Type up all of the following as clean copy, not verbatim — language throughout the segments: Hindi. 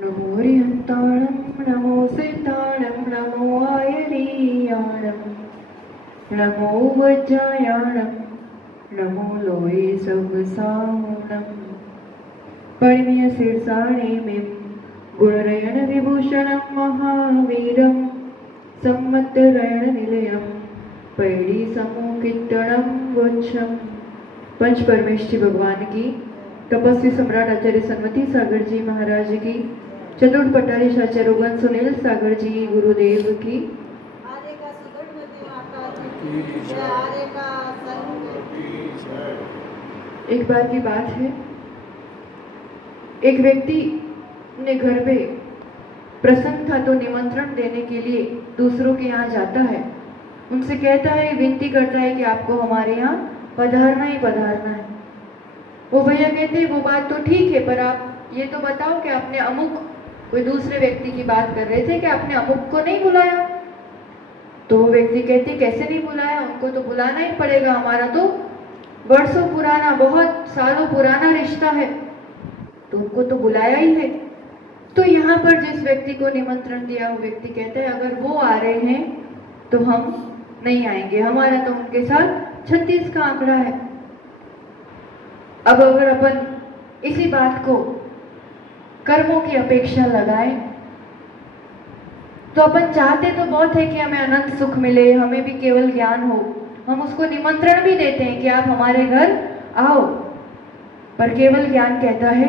नमो रियंताणं नमो सिताणं नमो आयरीयाणं नमो वज्रायाणं नमो लोये सवसावणं परिणय शीर्षाणिमिं गुणरयण विभूषणं महावीरं सम्मतरयण निलयं पैड़ी समूकीर्तनम वोच्छम। पंच परमेश्वरी भगवान की, तपस्वी सम्राट आचार्य सन्मति सागर जी महाराज की, चतुर्थ पटारीश आचार्य रोगन सुनील सागर जी गुरुदेव की। एक बार की बात है, एक व्यक्ति ने घर पे प्रसन्न था तो निमंत्रण देने के लिए दूसरों के यहाँ जाता है। उनसे कहता है, विनती करता है कि आपको हमारे यहाँ पधारना ही पधारना है। वो भैया कहते हैं, वो बात तो ठीक है, पर आप ये तो बताओ कि आपने अमुक, कोई दूसरे व्यक्ति की बात कर रहे थे, कि आपने अमुक को नहीं बुलाया। तो वो व्यक्ति कहते, कैसे नहीं बुलाया, उनको तो बुलाना ही पड़ेगा, हमारा तो वर्षों पुराना, बहुत सालों पुराना रिश्ता है, तो उनको तो बुलाया ही है। तो यहाँ पर जिस व्यक्ति को निमंत्रण दिया, वो व्यक्ति कहता है, अगर वो आ रहे हैं तो हम नहीं आएंगे, हमारा तो उनके साथ 36 का आंकड़ा है। अब अगर अपन इसी बात को कर्मों की अपेक्षा लगाएं तो अपन चाहते तो बहुत है कि हमें अनंत सुख मिले, हमें भी केवल ज्ञान हो। हम उसको निमंत्रण भी देते हैं कि आप हमारे घर आओ, पर केवल ज्ञान कहता है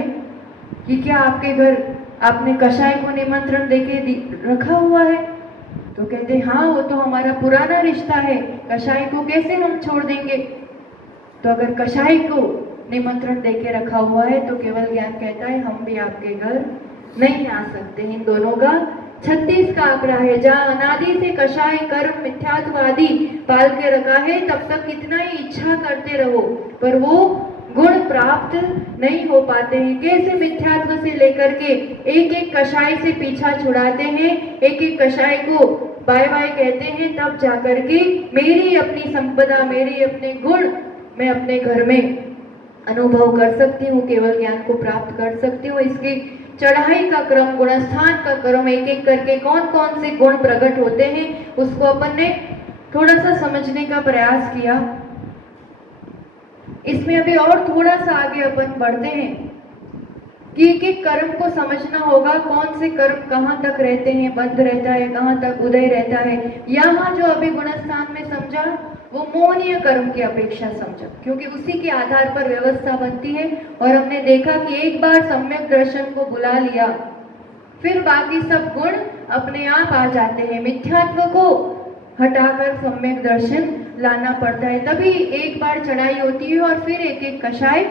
कि क्या आपके घर आपने कषाय को निमंत्रण देके रखा हुआ है? तो कहते हैं, हाँ, वो तो हमारा पुराना रिश्ता है, कषाय को कैसे हम छोड़ देंगे। तो अगर कषाय को निमंत्रण देके रखा हुआ है तो केवल ज्ञान कहता है, हम भी आपके घर नहीं आ सकते। इन दोनों का 36 का आंकड़ा है। जहाँ अनादि से कषाय कर्म मिथ्यात्वादी पाल के रखा है, तब तक कितना ही इच्छा करते रहो, पर वो गुण प्राप्त नहीं हो पाते हैं। कैसे मिथ्यात्व से लेकर के एक एक कषाय से पीछा छुड़ाते हैं, एक एक कषाय को बाय बाय कहते हैं, तब जाकर के मेरी अपनी संपदा, मेरी अपने गुण मैं अपने घर में अनुभव कर सकती हूँ, केवल ज्ञान को प्राप्त कर सकती हूँ। इसकी चढ़ाई का क्रम, गुणस्थान का क्रम, एक एक करके कौन कौन से गुण प्रकट होते हैं, उसको अपन ने थोड़ा सा समझने का प्रयास किया। इसमें अभी और थोड़ा सा आगे अपन बढ़ते हैं कि एक एक कर्म को समझना होगा, कौन से कर्म कहाँ तक रहते हैं, बंद रहता है, कहाँ तक उदय रहता है। यहाँ जो अभी गुणस्थान में समझा, वो मोहनीय कर्म की अपेक्षा समझा, क्योंकि उसी के आधार पर व्यवस्था बनती है। और हमने देखा कि एक बार सम्यक दर्शन को बुला लिया, फिर बाकी सब गुण अपने आप आ जाते हैं। मिथ्यात्व को हटाकर सम्यक दर्शन लाना पड़ता है, तभी एक बार चढ़ाई होती है और फिर एक एक कषाय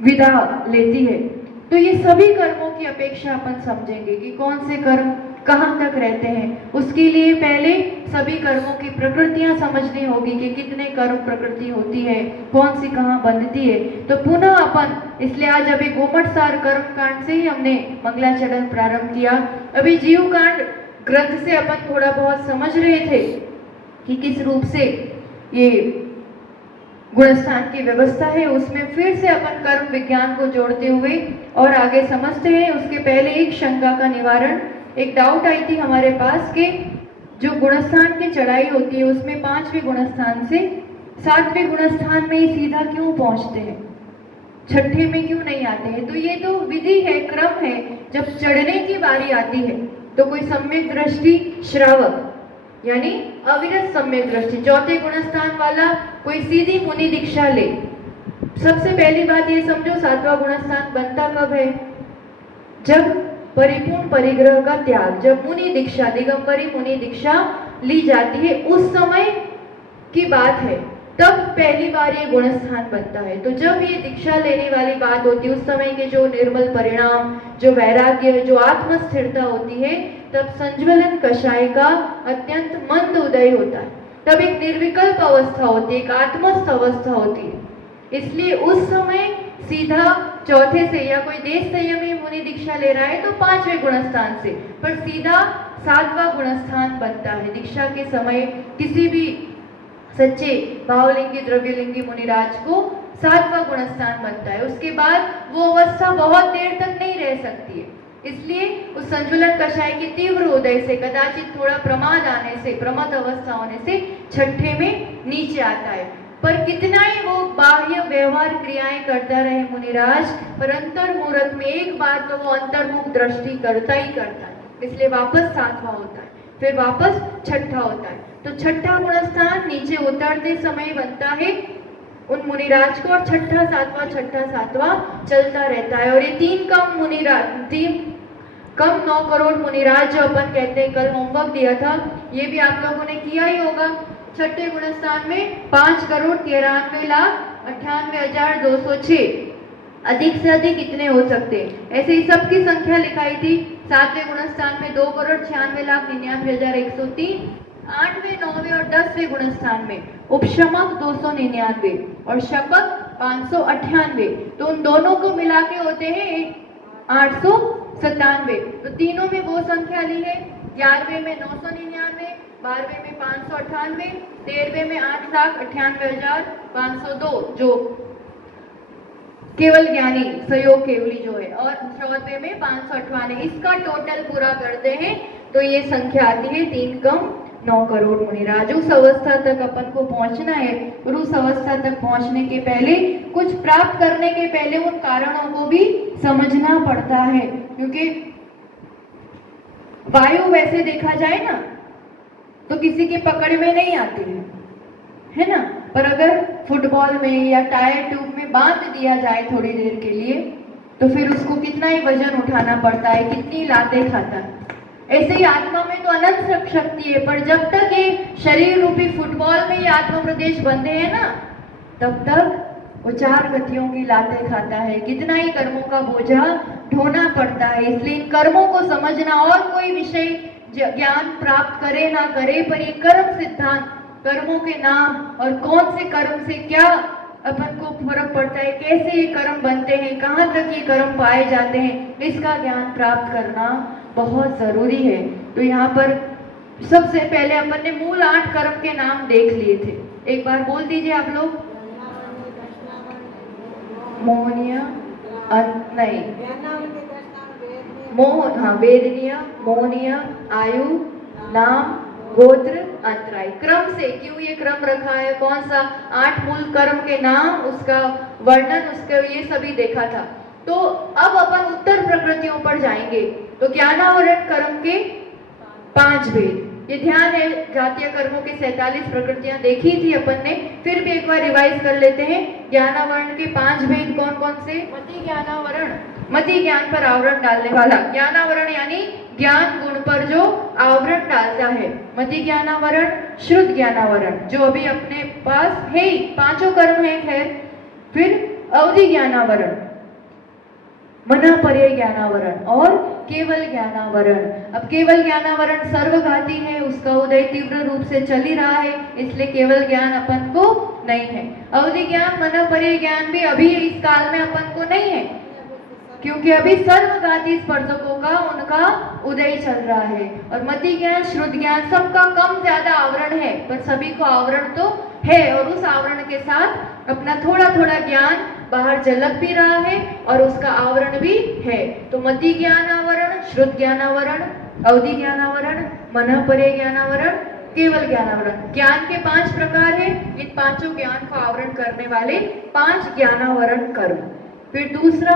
विदा लेती है। तो ये सभी कर्मों की अपेक्षा अपन समझेंगे कि कौन से कर्म कहाँ तक रहते हैं। उसके लिए पहले सभी कर्मों की प्रकृतियां समझनी होगी कि कितने कर्म प्रकृति होती है, कौन सी कहाँ बंधती है। तो पुनः अपन, इसलिए आज अभी गोमट सार कर्म कांड से ही हमने मंगलाचरण प्रारंभ किया। अभी जीव कांड ग्रंथ से अपन थोड़ा बहुत समझ रहे थे कि किस रूप से ये गुणस्थान की व्यवस्था है। उसमें फिर से अपन कर्म विज्ञान को जोड़ते हुए और आगे समझते हैं। उसके पहले एक शंका का निवारण, एक डाउट आई थी हमारे पास कि जो गुणस्थान की चढ़ाई होती है उसमें 5वें गुणस्थान से 7वें गुणस्थान में ही सीधा क्यों पहुंचते हैं, 6ठे में क्यों नहीं आते हैं। तो ये तो विधि है, क्रम है। जब चढ़ने की बारी आती है तो कोई सम्यक दृष्टि श्रावक यानी अविरत सम्यक दृष्टि, 4थे गुणस्थान वाला कोई सीधी मुनि दीक्षा ले। सबसे पहली बात ये समझो, 7वां गुणस्थान बनता कब है? जब परिपूर्ण परिग्रह का त्याग, जब मुनि दीक्षा, दिगंबरी मुनि दीक्षा ली जाती है, उस समय की बात है, तब पहली बार ये गुणस्थान बनता है। तो जब ये दीक्षा लेने वाली बात होती है, उस समय के जो निर्मल परिणाम, जो वैराग्य, जो आत्मस्थिरता होती है, तब संज्वलन कषाय का अत्यंत मंद उदय होता है। तब एक निर्विकल्प अवस्था होती है, एक आत्मस्थ अवस्था होती है। इसलिए उस समय सीधा 4थे से, या कोई देश संयमी मुनि दीक्षा ले रहा है तो 5वें गुणस्थान से, पर सीधा 7वां गुणस्थान बनता है। दीक्षा के समय किसी भी सच्चे भावलिंगी द्रव्यलिंगी मुनिराज को सातवां गुणस्थान बनता है। उसके बाद वो अवस्था बहुत देर तक नहीं रह सकती है, इसलिए उस संजुलन कषाय की तीव्र उदय से, कदाचित थोड़ा प्रमाद आने से, प्रमद अवस्था होने से छठे में नीचे आता है। पर कितना ही वो बाह्य व्यवहार क्रियाएं करता रहे मुनिराज, पर अंतर्मुहूर्त में एक बार तो वो अंतर्मुख दृष्टि करता ही करता है, इसलिए वापस सातवां होता है, फिर वापस छठा होता है। तो छठा गुणस्थान नीचे उतरते समय बनता है उन मुनिराज को, और छठा सातवां चलता रहता है। और ये तीन कम 9 करोड़ मुनिराज जो अपन कहते हैं, कल होमवर्क दिया था, ये भी आप लोगों ने किया ही होगा। छठे गुणस्थान में 5,93,98,206, अधिक से अधिक इतने हो सकते हैं। ऐसे ही सबकी संख्या लिखाई थी। सातवें गुणस्थान में 2,96,99,103, 8वें, 9वें और 10वें गुणस्थान में उपशमक 299 और शपक 598। तो उन दोनों को मिला के होते हैं 897। तो तीनों में वो संख्या ली है। 11वें में 999, 12वें में 598, 13वें में 8,98,502 जो केवल ज्ञानी सहयोग केवली जो है, और 14वें में 598। इसका टोटल पूरा करते हैं तो ये संख्या आती है 3 कम 9 करोड़ मुनिराज। उस अवस्था तक अपन को पहुंचना है, और उस अवस्था तक पहुंचने के पहले, कुछ प्राप्त करने के पहले उन कारणों को भी समझना पड़ता है। क्योंकि वायु वैसे देखा जाए ना तो किसी के पकड़ में नहीं आती है ना, पर अगर फुटबॉल में या टायर ट्यूब में बांध दिया जाए थोड़ी देर के लिए, तो फिर उसको कितना ही वजन उठाना पड़ता है, कितनी लातें खाता है। ऐसे ही आत्मा में तो अनंत शक्ति है, पर जब तक ये शरीर रूपी फुटबॉल में ये आत्म प्रदेश बंधे हैं ना, तब तक वो 4 गतियों की लातें खाता है, कितना ही कर्मों का बोझा ढोना पड़ता है। इसलिए इन कर्मों को समझना, और कोई विषय ज्ञान प्राप्त करे ना करे, पर ये कर्म सिद्धांत, कर्मों के नाम और कौन से कर्म से क्या अपन को फर्क पड़ता है, कैसे ये कर्म बनते हैं, कहाँ तक ये कर्म पाए जाते हैं, इसका ज्ञान प्राप्त करना बहुत जरूरी है। तो यहाँ पर सबसे पहले अपन ने मूल 8 कर्म के नाम देख लिए थे। एक बार बोल दीजिए आप लोग। मोहनीय, नहीं, वेदनीय, मोहनीय, आयु, नाम, गोत्र, अंतराय। क्रम से क्यों ये क्रम रखा है, कौन सा 8 मूल कर्म के नाम, उसका वर्णन, उसके ये सभी देखा था। तो अब अपन उत्तर प्रकृतियों पर जाएंगे। तो ज्ञानावरण कर्म के 5 भेद, ये ध्यान है। जातीय कर्मों के 47 प्रकृतियां देखी थी अपन ने, फिर भी एक बार रिवाइज कर लेते हैं। ज्ञानावरण के 5 भेद कौन कौन से? मति ज्ञानावरण, मति ज्ञान पर आवरण डालने वाला। ज्ञानावरण यानी ज्ञान गुण पर जो आवरण डालता है। मति ज्ञानावरण, श्रुत ज्ञानावरण जो अभी अपने पास है ही, 5 कर्म है खैर। फिर अवधि ज्ञानावरण, मना पर्याय ज्ञानावरण और केवल ज्ञानावरण। अब केवल ज्ञानावरण सर्वघाती है, उसका उदय तीव्र रूप से चल ही रहा है, इसलिए केवल ज्ञान अपन को नहीं है। अवधि ज्ञान, मना पर्याय ज्ञान भी अभी इस काल में अपन को नहीं है, क्योंकि अभी सर्वघाती स्पर्शकों का उनका उदय चल रहा है। और मति ज्ञान, श्रुत ज्ञान सबका कम ज्यादा आवरण है, पर सभी को आवरण तो है, और उस आवरण के साथ अपना थोड़ा थोड़ा ज्ञान बाहर झलक भी रहा है और उसका आवरण भी है। तो मति ज्ञान आवरण, श्रुत ज्ञान आवरण, अवधि ज्ञान आवरण, मन पर्याय ज्ञान आवरण, केवल ज्ञान आवरण। ज्ञान के 5 प्रकार है, इन 5 ज्ञान को आवरण करने वाले 5 ज्ञानावरण कर्म। फिर दूसरा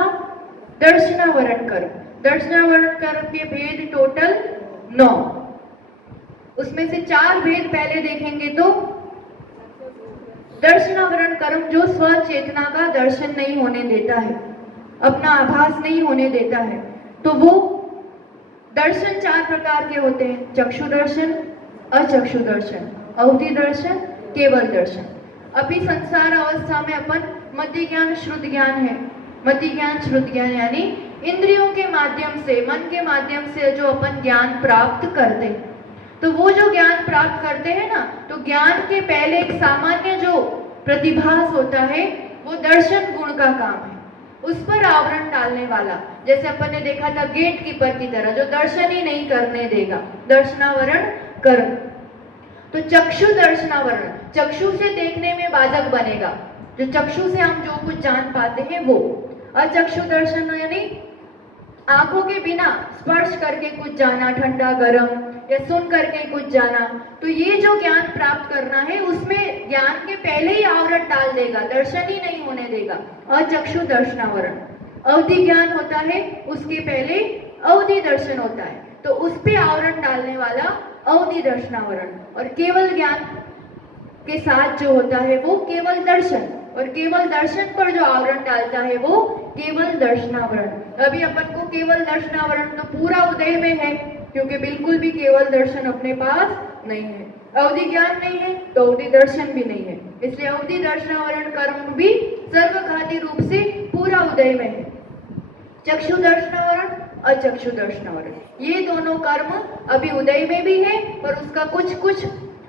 दर्शनावरण कर्म। दर्शनावरण कर्म के भेद टोटल 9, उसमें से 4 भेद पहले देखेंगे। तो दर्शनावरण कर्म जो स्वचेतना का दर्शन नहीं होने देता है, अपना आभास नहीं होने देता है, तो वो दर्शन 4 प्रकार के होते हैं। चक्षु दर्शन, अचक्षु दर्शन, अवधि दर्शन, केवल दर्शन। अभी संसार अवस्था में अपन मति ज्ञान, श्रुत ज्ञान है। मति ज्ञान, श्रुत ज्ञान यानी इंद्रियों के माध्यम से, मन के माध्यम से जो अपन ज्ञान प्राप्त करते हैं। तो वो जो ज्ञान प्राप्त करते हैं ना, तो ज्ञान के पहले एक सामान्य जो प्रतिभास होता है, वो दर्शन गुण का काम है, उस पर आवरण डालने वाला। जैसे अपन ने देखा था गेट कीपर की तरह, जो दर्शन ही नहीं करने देगा, दर्शनावरण कर्म। तो चक्षु दर्शनावरण, चक्षु से देखने में बाधक बनेगा। जो चक्षु से हम जो कुछ जान पाते हैं वो। अचक्षु दर्शन यानी आंखों के बिना स्पर्श करके कुछ जाना, ठंडा गर्म, या सुन करके कुछ जाना। तो ये जो ज्ञान प्राप्त करना है उसमें ज्ञान के पहले ही आवरण डाल देगा, दर्शन ही नहीं होने देगा। अचक्षु दर्शनावरण, अवधि ज्ञान होता है, उसके पहले अवधि दर्शन होता है, तो उस पे आवरण डालने वाला अवधि दर्शनावरण। और केवल ज्ञान के साथ जो होता है वो केवल दर्शन, और केवल दर्शन पर जो आवरण डालता है वो केवल दर्शनावरण। अभी अपन को केवल दर्शनावरण तो पूरा उदय में है, क्योंकि बिल्कुल भी केवल दर्शन अपने पास नहीं है। अवधि ज्ञान नहीं है तो अवधि दर्शन भी नहीं है, इसलिए अवधि दर्शनावरण कर्म भी सर्वघाती रूप से पूरा उदय में है। चक्षु दर्शनावरण, अचक्षु दर्शनावरण, ये दोनों कर्म अभी उदय में भी है, पर उसका कुछ कुछ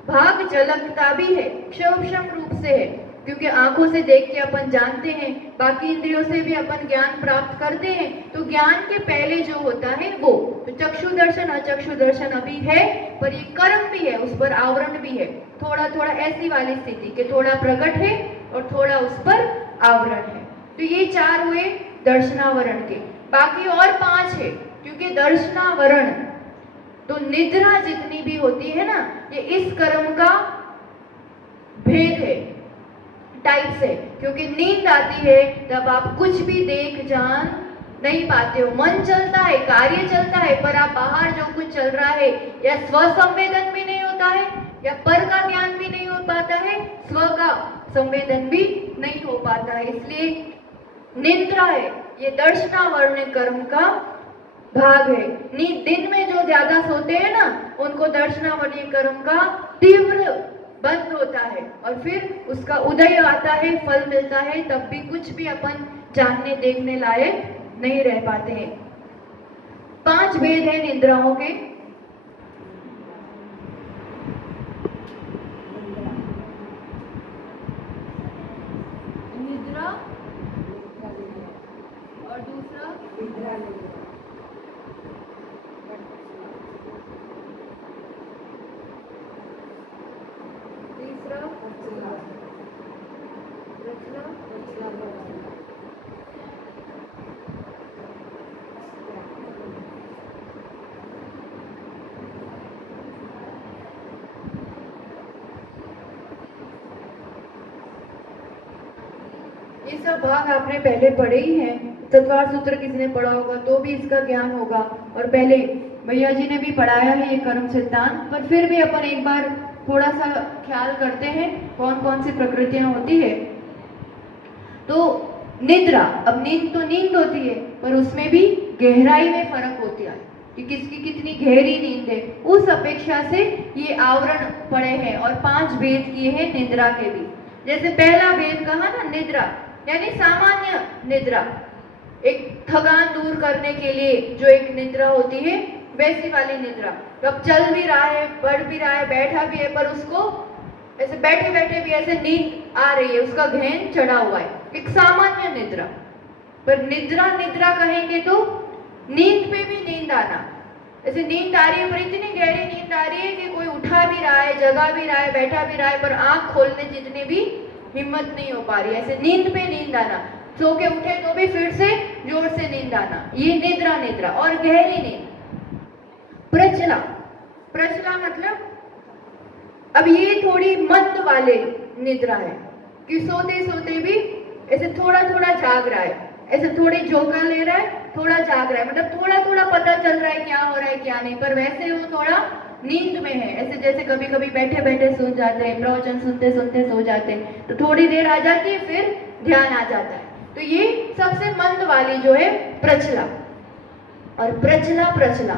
भाग झलकता भी है, क्षम रूप से है, क्योंकि आंखों से देख के अपन जानते हैं, बाकी इंद्रियों से भी अपन ज्ञान प्राप्त करते हैं। तो ज्ञान के पहले जो होता है वो, तो चक्षु दर्शन अचक्षु दर्शन अभी है, पर ये कर्म भी है, उस पर आवरण भी है। थोड़ा थोड़ा ऐसी वाली स्थिति के थोड़ा प्रकट है और थोड़ा उस पर आवरण है। तो ये 4 हुए दर्शनावरण के, बाकी और 5 है, क्योंकि दर्शनावरण तो निद्रा जितनी भी होती है ना, ये इस कर्म का भेद है, टाइप से। क्योंकि नींद आती है तब आप कुछ भी देख जान नहीं पाते हो, मन चलता है, कार्य चलता है, पर आप बाहर जो कुछ चल रहा है या स्व संवेदन भी नहीं होता है, या पर का ज्ञान भी नहीं हो पाता है, स्व का संवेदन भी नहीं हो पाता है। इसलिए निद्रा है, ये दर्शनावर्ण कर्म का भाग है। नींद दिन में जो ज्यादा सोते हैं ना, उनको दर्शनावर्ण कर्म का तीव्र बंद होता है, और फिर उसका उदय आता है, फल मिलता है, तब भी कुछ भी अपन जानने देखने लायक नहीं रह पाते हैं। 5 भेद हैं निद्राओं के। निद्रा और दूसरा तीसरा ये सब भाग आपने पहले पढ़े ही हैं। चतुर्थ सूत्र किसी ने पढ़ा होगा तो भी इसका ज्ञान होगा, और पहले भैया जी ने भी पढ़ाया है ये कर्म सिद्धांत, पर फिर भी अपन एक बार थोड़ा सा ख्याल करते हैं कौन कौन सी प्रकृतियां होती है। तो निद्रा, अब नींद तो नींद होती है, पर उसमें भी गहराई में फर्क होता है कि किसकी कितनी गहरी नींद है, उस अपेक्षा से ये आवरण पड़े हैं, और 5 भेद किए हैं निद्रा के भी। जैसे पहला भेद कहा ना, निद्रा यानी सामान्य निद्रा, एक थकान दूर करने के लिए जो एक निद्रा होती है, वैसी वाली निद्रा। तो अब चल भी रहा है, पढ़ भी रहा है, बैठा भी है, पर उसको ऐसे बैठे बैठे भी ऐसे नींद आ रही है, उसका घेन चढ़ा हुआ है, एक सामान्य निद्रा। पर निद्रा निद्रा कहेंगे तो नींद पे भी नींद आना, ऐसे नींद आ रही है, पर इतनी गहरी नींद आ रही है कि कोई उठा भी रहा है, जगा भी रहा है, बैठा भी रहा है, पर आंख खोलने जितनी भी हिम्मत नहीं हो पा रही है, ऐसे नींद पे नींद आना, सो के उठे तो भी फिर से जोर से नींद आना, ये निद्रा निद्रा। और गहरी नींद प्रचला, प्रचला मतलब अब ये थोड़ी मंद वाले निद्रा है, कि सोते सोते भी ऐसे थोड़ा थोड़ा जाग रहा है, ऐसे थोड़ी झोंका ले रहा है, थोड़ा जाग रहा है, मतलब थोड़ा थोड़ा पता चल रहा है क्या हो रहा है क्या नहीं, पर वैसे वो थोड़ा नींद में है। ऐसे जैसे कभी कभी बैठे बैठे सो जाते हैं, प्रवचन सुनते सुनते सो जाते हैं, तो थोड़ी देर आ जाती है, फिर ध्यान आ जाता है। तो ये सबसे मंद वाली जो है प्रचला। और प्रचला प्रचला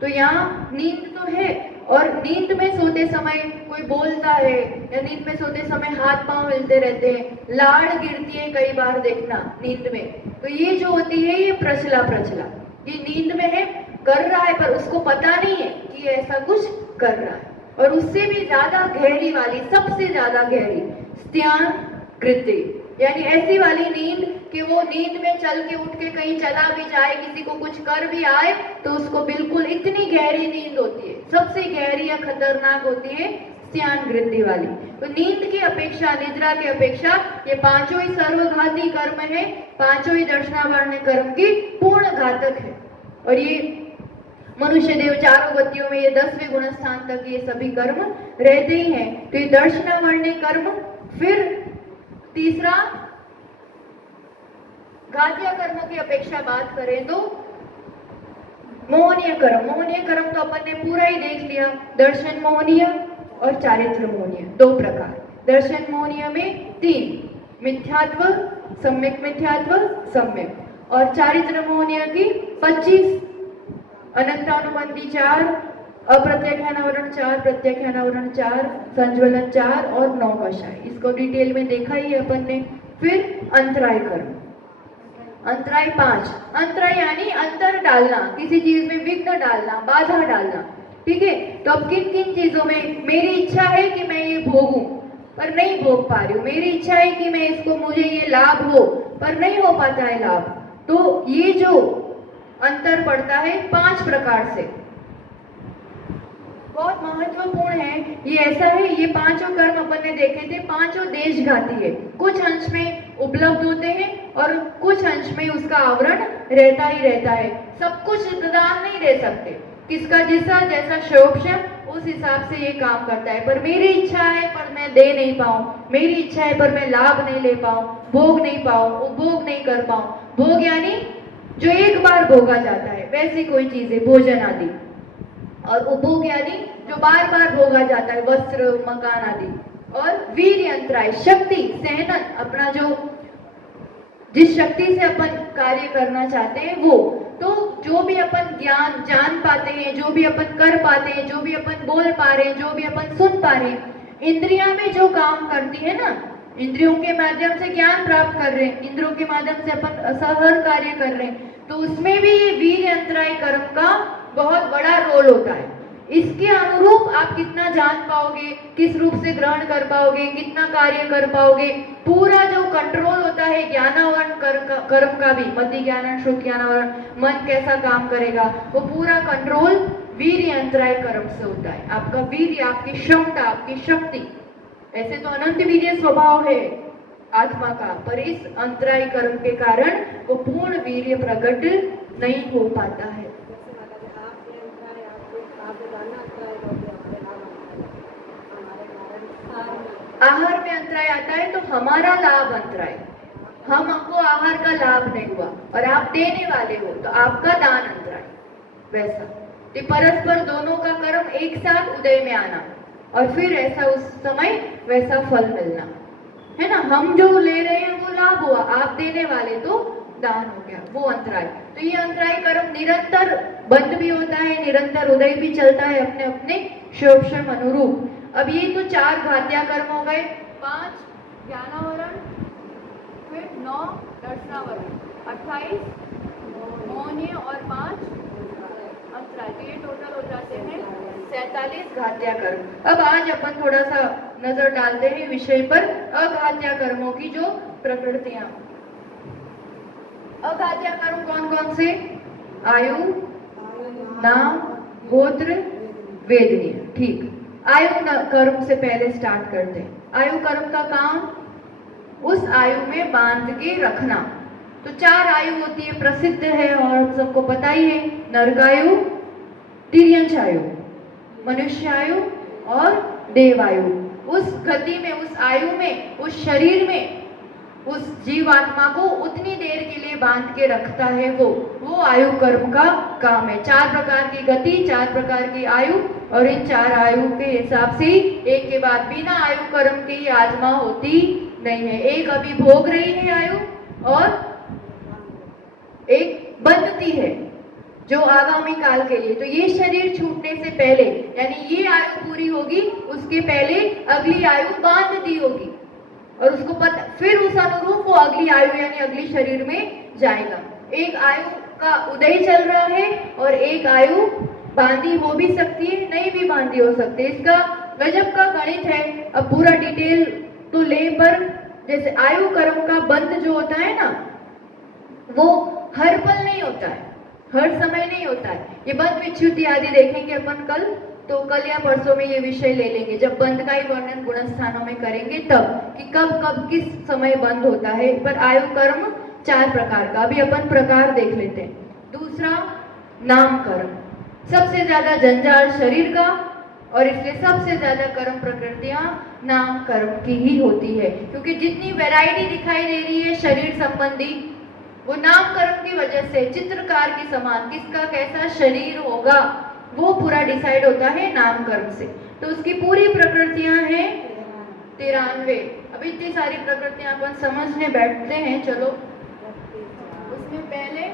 तो यहाँ नींद तो है, और नींद में सोते समय कोई बोलता है, या नींद में सोते समय हाथ पांव हिलते रहते हैं, लाड़ गिरती है कई बार, देखना नींद में। तो ये जो होती है ये प्रचला प्रचला, ये नींद में है, कर रहा है, पर उसको पता नहीं है कि ऐसा कुछ कर रहा है। और उससे भी ज्यादा गहरी वाली, सबसे ज्यादा गहरी स्त्यान कृत्य, यानी ऐसी वाली नींद कि वो नींद में चल के उठ के कहीं चला भी जाए, किसी को कुछ कर भी आए, तो उसको बिल्कुल इतनी गहरी नींद होती है, सबसे गहरी या खतरनाक होती है स्यान वृद्धि वाली। तो नींद की अपेक्षा, निद्रा की अपेक्षा ये पांचों ही सर्वघाती कर्म है, पांचों ही दर्शनावर्ण कर्म की पूर्ण घातक है। और ये मनुष्य देव चारों गतियों में ये 10वें गुण स्थान तक ये सभी कर्म रहते ही हैं। तो ये दर्शनावर्ण कर्म। फिर तीसरा घातीय कर्मों की अपेक्षा बात करें तो मोहनीय कर्म। मोहनीय कर्म तो अपन ने पूरा ही देख लिया, दर्शन मोहनीय और चारित्र मोहनीय, दो प्रकार। दर्शन मोहनीय में 3, मिथ्यात्व, सम्यक मिथ्यात्व, सम्यक, और चारित्र मोहनीय की 25, अनंतानुबंधी 4, अप्रत्याख्यानावरण 4, प्रत्याख्यानावरण 4, संज्वलन 4 और 9 कषाय। इसको डिटेल में देखा ही अपन ने। फिर अंतराय कर्म, अंतराय 5। अंतराय यानी अंतर डालना, किसी चीज में विघ्न डालना, बाधा डालना, ठीक है। तो अब किन किन चीजों में मेरी इच्छा है कि मैं ये भोगूं पर नहीं भोग पा रही हूँ, मेरी इच्छा है कि मैं इसको, मुझे ये लाभ हो पर नहीं हो पाता है लाभ। तो ये जो अंतर पड़ता है 5 प्रकार से, बहुत महत्वपूर्ण है। ये ऐसा है, ये पांचों कर्म अपन ने देखे थे, पांचों देशघाती है। कुछ अंश में उपलब्ध होते हैं और कुछ अंश में उसका आवरण रहता ही रहता है। सब कुछ प्रदान नहीं दे सकते, किसका जैसा जैसा शोभन उस हिसाब से ये काम करता है। पर मेरी इच्छा है पर मैं दे नहीं पाऊं, मेरी इच्छा है पर मैं लाभ नहीं ले पाऊं, भोग नहीं पाऊं, उपभोग नहीं कर पाऊं। भोग यानी जो एक बार भोगा जाता है वैसी कोई चीज है, भोजन आदि। और उपभोग यानी जो बार बार भोगा जाता है, वस्त्र, मकान आदि। और वीर्य अंतराय, शक्ति, सहनन, अपना जो जिस शक्ति से अपन कार्य करना चाहते हैं वो। तो जो भी अपन ज्ञान जान पाते हैं, जो भी अपन कर पाते हैं, जो भी अपन बोल पा रहे हैं, जो भी अपन सुन पा रहे हैं, इंद्रियां में जो काम करती है ना, इंद्रियों के माध्यम से ज्ञान प्राप्त कर रहे हैं, इंद्रियों के माध्यम से अपन हर कार्य कर रहे हैं, तो उसमें भी ये वीर्य अंतराय कर्म का बहुत बड़ा रोल होता है। इसके अनुरूप आप कितना जान पाओगे, किस रूप से ग्रहण कर पाओगे, कितना कार्य कर पाओगे, पूरा जो कंट्रोल होता है ज्ञानावरण कर्म का भी, मति ज्ञान, श्रुत ज्ञानावरण, मन कैसा काम करेगा, वो पूरा कंट्रोल वीर्य अंतराय कर्म से होता है। आपका वीर्य, आपकी क्षमता, आपकी शक्ति, ऐसे तो अनंत वीर्य स्वभाव है आत्मा का, पर इस अंतराय कर्म के कारण वो पूर्ण वीर्य प्रकट नहीं हो पाता है। आहार में अंतराय आता है तो हमारा लाभ अंतराय, हमको आहार का लाभ नहीं हुआ और आप देने वाले हो तो आपका दान अंतराय। वैसा तो परस्पर दोनों का कर्म एक साथ उदय में आना और फिर ऐसा उस समय वैसा फल मिलना है ना। हम जो ले रहे हैं वो लाभ हुआ, आप देने वाले तो दान हो गया, वो अंतराय। तो ये अंतराय कर्म निरंतर बंद भी होता है, निरंतर उदय भी चलता है अपने अपने शोभन अनुरूप। अब ये तो 4 घात्या कर्म हो गए, 5 ज्ञानावरण, फिर 9 दर्शनावरण, 28 मोहनीय और 5 अंतराय। तो ये टोटल हो जाते हैं 47 घात्या कर्म। अब आज अपन थोड़ा सा नजर डालते हैं विषय पर, अघात्या कर्मों की जो प्रकृतियां। अघात्या कर्म कौन कौन से? आयु, नाम, गोत्र, वेदनीय। ठीक, आयु कर्म से पहले स्टार्ट करते हैं। आयु कर्म का काम उस आयु में बांध के रखना। तो 4 आयु होती है, प्रसिद्ध है और सबको पता ही है, नरकायु, तिर्यंच आयु, मनुष्य आयु और देवायु। उस गति में, उस आयु में, उस शरीर में उस जीवात्मा को उतनी देर के लिए बांध के रखता है वो आयु कर्म का काम है। 4 प्रकार की गति, 4 प्रकार की आयु, और इन 4 आयु के हिसाब से एक के बाद बिना आयु कर्म की आत्मा होती नहीं है। एक अभी भोग रही है आयु और एक बंधती है जो आगामी काल के लिए। तो ये शरीर छूटने से पहले, यानी ये आयु पूरी होगी, उसके पहले अगली आयु बांध दी होगी और उसको पता, फिर उस अनुरूप वो अगली आयु यानी अगली शरीर में जाएगा। एक आयु का उदय चल रहा है और एक आयु बांधी हो भी सकती है, नहीं भी बांधी हो सकती है। इसका गजब का गणित है, अब पूरा डिटेल तो ले, पर जैसे आयु कर्म का बंध जो होता है ना, वो हर पल नहीं होता है, हर समय नहीं होता है। ये बंध विच्युति आदि देखेंगे अपन कल, तो कल या परसों में ये विषय ले लेंगे, जब बंध का ही वर्णन गुणस्थानों में करेंगे तब, कि कब कब किस समय बंध होता है। पर आयु कर्म 4 प्रकार का, अभी अपन प्रकार देख लेते हैं। दूसरा, नाम कर्म, सबसे ज्यादा जंजाल शरीर का, और इसलिए सबसे ज्यादा कर्म प्रकृतियां नाम कर्म की ही होती है, क्योंकि जितनी वैरायटी दिखाई दे रही है शरीर संबंधी, वो नाम कर्म की वजह से चित्रकार के समान किसका कैसा शरीर होगा वो पूरा डिसाइड होता है नाम कर्म से। तो उसकी पूरी प्रकृतियां हैं 93। अब इतनी सारी प्रकृतियां अपन समझने बैठते हैं, चलो। उसमें पहले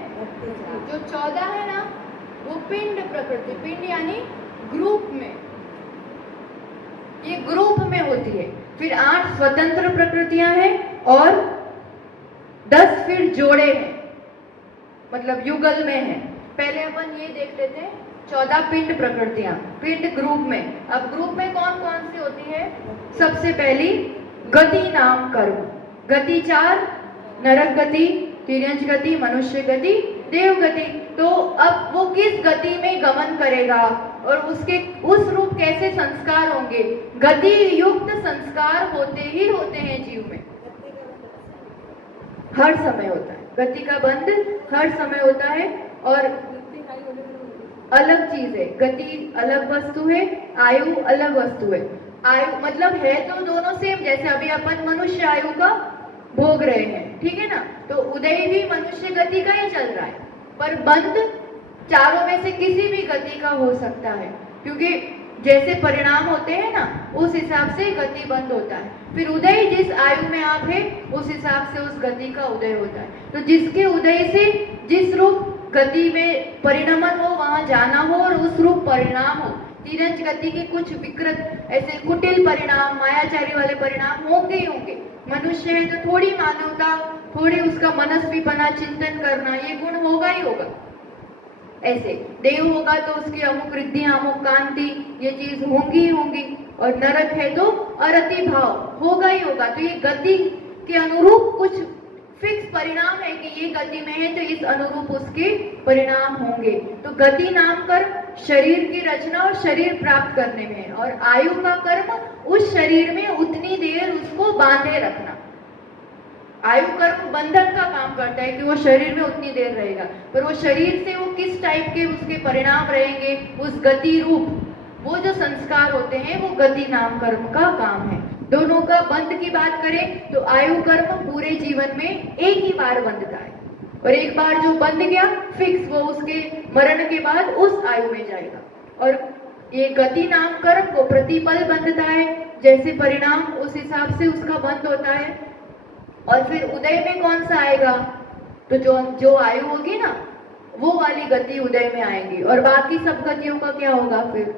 जो 14 है ना, वो पिंड प्रकृति, पिंड यानी ग्रुप में, ये ग्रुप में होती है। फिर 8 स्वतंत्र प्रकृतियां हैं और 10 फिर जोड़े हैं, मतलब युगल में है। पहले अपन ये देख लेते हैं 14 पिंड प्रकृतियां, पिंड ग्रुप में। अब ग्रुप में कौन कौन सी होती है? सबसे पहली गति नाम कर्म, गति 4, नरक गति, तिर्यंच गति, मनुष्य गति, देव गति। तो अब वो किस गति में गमन करेगा और उसके उस रूप कैसे संस्कार होंगे? गति युक्त संस्कार होते ही होते हैं जीव में, हर समय होता है। गति का बंध हर समय होता है, और अलग चीज है, गति अलग वस्तु है, आयु अलग वस्तु है। आयु मतलब है तो दोनों सेम, जैसे अभी अपन मनुष्य आयु का भोग रहे हैं, ठीक है ना, तो उदय भी मनुष्य गति का ही चल रहा है, पर बंध चारों में से किसी भी गति का हो सकता है, क्योंकि जैसे परिणाम होते हैं ना उस हिसाब से गति बंद होता है। फिर उदय जिस आयु में आप है उस हिसाब से उस गति का उदय होता है। तो जिसके उदय से जिस रूप गति में परिणमन हो वहां जाना हो और उस रूप परिणाम हो। तिरंज गति के कुछ विकृत ऐसे कुटिल परिणाम, मायाचारी वाले परिणाम होंगे ही होंगे। मनुष्य है तो थोड़ी मानवता, थोड़ी उसका मनस्वीपना, चिंतन करना, ये गुण होगा ही होगा। ऐसे देव होगा तो उसकी अमुक रिद्धि, अमुक कांति, ये चीज होंगी ही होंगी। और नरक है तो अरति भाव होगा ही होगा। तो ये गति के अनुरूप कुछ फिक्स परिणाम है कि ये गति में है तो इस अनुरूप उसके परिणाम होंगे। तो गति नाम कर्म शरीर की रचना और शरीर प्राप्त करने में है, और आयु का कर्म उस शरीर में उतनी देर उसको बांधे रखना। आयु कर्म बंधन का काम करता है कि वो शरीर में उतनी देर रहेगा, पर वो शरीर से वो किस टाइप के उसके परिणाम रहेंगे, उस गति रूप वो जो संस्कार होते हैं वो गति नाम कर्म का काम है। दोनों का बंध की बात करें तो आयु कर्म पूरे जीवन में एक ही बार बंधता है, और एक बार जो बंध गया फिक्स, वो उसके मरण के बाद उस आयु में जाएगा। और ये गति नाम कर्म को प्रतिपल बंधता है, जैसे परिणाम उस हिसाब से उसका बंध होता है। और फिर उदय में कौन सा आएगा? तो जो आयु होगी ना वो वाली गति उदय में आएगी, और बाकी सब गतियों का क्या होगा फिर?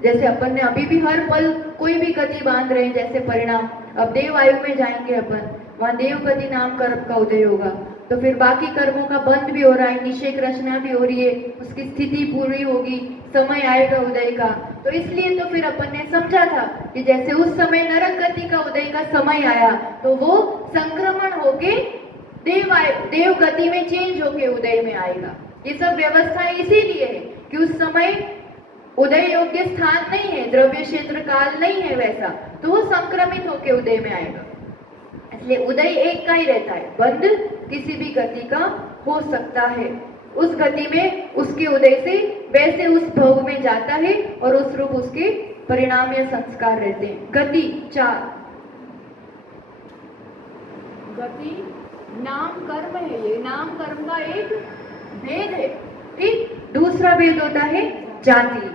जैसे अपन ने अभी भी हर पल कोई भी गति बांध रहे हैं, जैसे परिणाम। अब देव आयु में जाएंगे अपन, वहां देव गति नाम कर्म का उदय होगा, तो फिर बाकी कर्मों का बंध भी हो रहा है, निषेक रचना भी हो रही है, उसकी स्थिति पूरी होगी, समय आएगा उदय का। तो इसलिए तो फिर अपन ने समझा था कि जैसे उस समय नरक गति का उदय का समय आया तो वो संक्रमण होके देव गति में चेंज होके उदय में आएगा। ये सब व्यवस्था इसीलिए है कि उस समय उदय योग्य स्थान नहीं है, द्रव्य क्षेत्र काल नहीं है वैसा, तो वो संक्रमित होके उदय में आएगा। इसलिए उदय एक का ही रहता है, बंध किसी भी गति का हो सकता है। उस गति में उसके उदय से वैसे उस भव में जाता है और उस रूप उसके परिणाम या संस्कार रहते हैं। गति 4, गति नाम कर्म है, ये नाम कर्म का एक भेद है। ठीक, दूसरा भेद होता है जाति।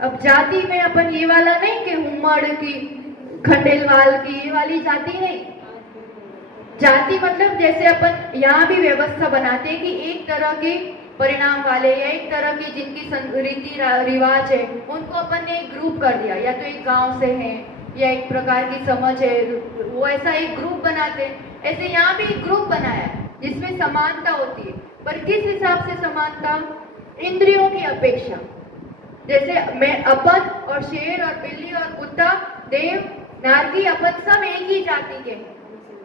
अब जाति में अपन ये वाला नहीं कि उम्मड़ की, खंडेलवाल की, ये वाली जाति नहीं। जाति मतलब जैसे अपन यहाँ भी व्यवस्था बनाते हैं कि एक तरह के परिणाम वाले या एक तरह की जिनकी रीति रिवाज है उनको अपन ने एक ग्रुप कर दिया, या तो एक गांव से है या एक प्रकार की समझ है, वो ऐसा एक ग्रुप बनाते हैं। ऐसे यहाँ भी एक ग्रुप बनाया है जिसमें समानता होती है, पर किस हिसाब से समानता? इंद्रियों की अपेक्षा। जैसे मैं अपन और शेर और बिल्ली और कुत्ता, देव, नारकी, अपन सब एक ही जाति के,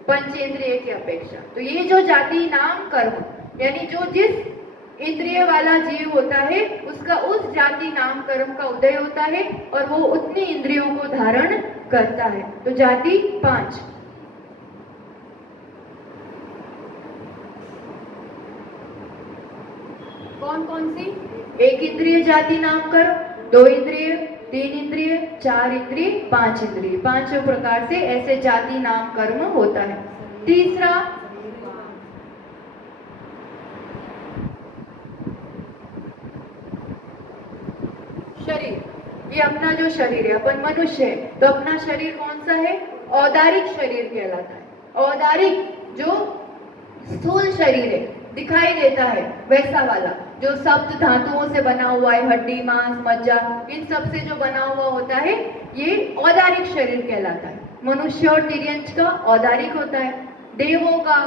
पंचेंद्रिय की अपेक्षा। तो ये जो जाति नाम कर्म यानी जो जिस इंद्रिय वाला जीव होता है उसका उस जाति नाम कर्म का उदय होता है और वो उतनी इंद्रियों को धारण करता है। तो जाति 5। कौन कौन सी? 1 इंद्रिय जाति नाम कर्म, 2 इंद्रिय, 3 इंद्रिय, 4 इंद्रिय, 5 इंद्रिय। 5 प्रकार से ऐसे जाति नाम कर्म होता है। तीसरा शरीर। ये अपना जो शरीर है, अपन मनुष्य है तो अपना शरीर कौन सा है? औदारिक शरीर कहलाता है। औदारिक जो स्थूल शरीर है, दिखाई देता है वैसा वाला, जो सप्त धातुओं से बना हुआ है, हड्डी मांस मज्जा इन सब से जो बना हुआ होता है, ये औदारिक शरीर कहलाता है। मनुष्य और तिर्यंच का औदारिक होता है, देवों का,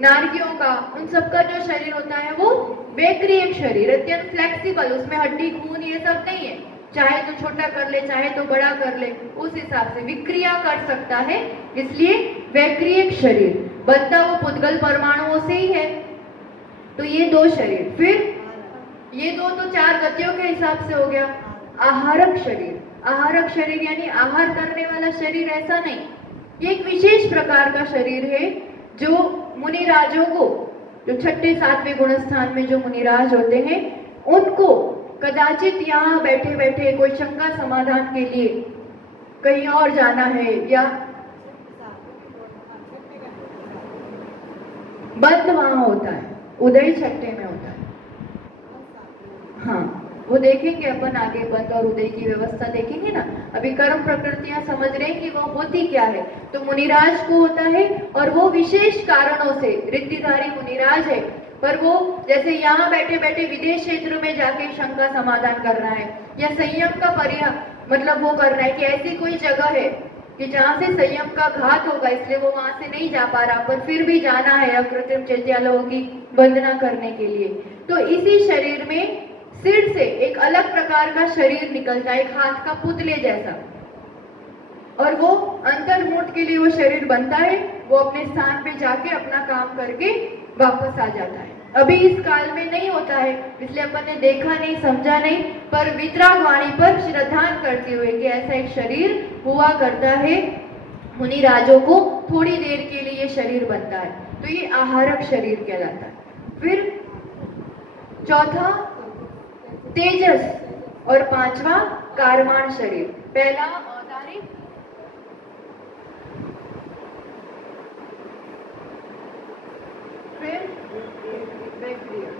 नारकियों का, उन सबका जो शरीर होता है वो वैक्रियक शरीर, अत्यंत फ्लेक्सिबल, उसमें हड्डी खून ये सब नहीं है, चाहे तो छोटा कर ले चाहे तो बड़ा कर ले, उस हिसाब से विक्रिया कर सकता है, इसलिए वैक्रियक शरीर। बनता वो पुद्गल परमाणुओं से ही है। तो ये 2 शरीर। फिर ये 2 तो 4 गतियों के हिसाब से हो गया। आहारक शरीर। आहारक शरीर यानी आहार करने वाला शरीर ऐसा नहीं, ये एक विशेष प्रकार का शरीर है जो मुनिराजों को, जो 6ठे 7वें गुणस्थान में जो मुनिराज होते हैं, उनको कदाचित यहाँ बैठे बैठे कोई शंका समाधान के लिए कहीं और जाना है या बंद वहां होता है, उदय 6ठे में होता है। हाँ, वो देखेंगे अपन आगे, बंद और उदय की व्यवस्था देखेंगे ना। अभी कर्म प्रकृतियां समझ रहे हैं कि वो होती क्या है। तो मुनिराज को होता है और वो विशेष कारणों से रिद्धिधारी मुनिराज है, पर वो जैसे यहाँ बैठे बैठे विदेश क्षेत्र में जाके शंका समाधान कर रहा है या संयम का मतलब वो कर रहा है कि ऐसी कोई जगह है कि जहाँ से संयम का घात होगा, इसलिए वो वहां से नहीं जा पा रहा, पर फिर भी जाना है अकृत्रिम चैत्यालयों की वंदना करने के लिए। तो इसी शरीर में सिर से एक अलग प्रकार का शरीर निकलता है, एक हाथ का पुतले जैसा, और वो अंतर्मुठ के लिए वो शरीर बनता है। वो अपने स्थान पे जाके अपना काम करके वापस आ जाता है। अभी इस काल में नहीं होता है, इसलिए अपन ने देखा नहीं, समझा नहीं, पर वितराग वाणी पर श्रद्धान करते हुए कि ऐसा एक शरीर हुआ करता है, मुनि राजों को थोड़ी देर के लिए ये शरीर बनता है, तो ये आहारक शरीर कहलाता है। फिर चौथा तेजस और 5वां कारमान शरीर। पहला औदारिक, फिर वैक्रियक,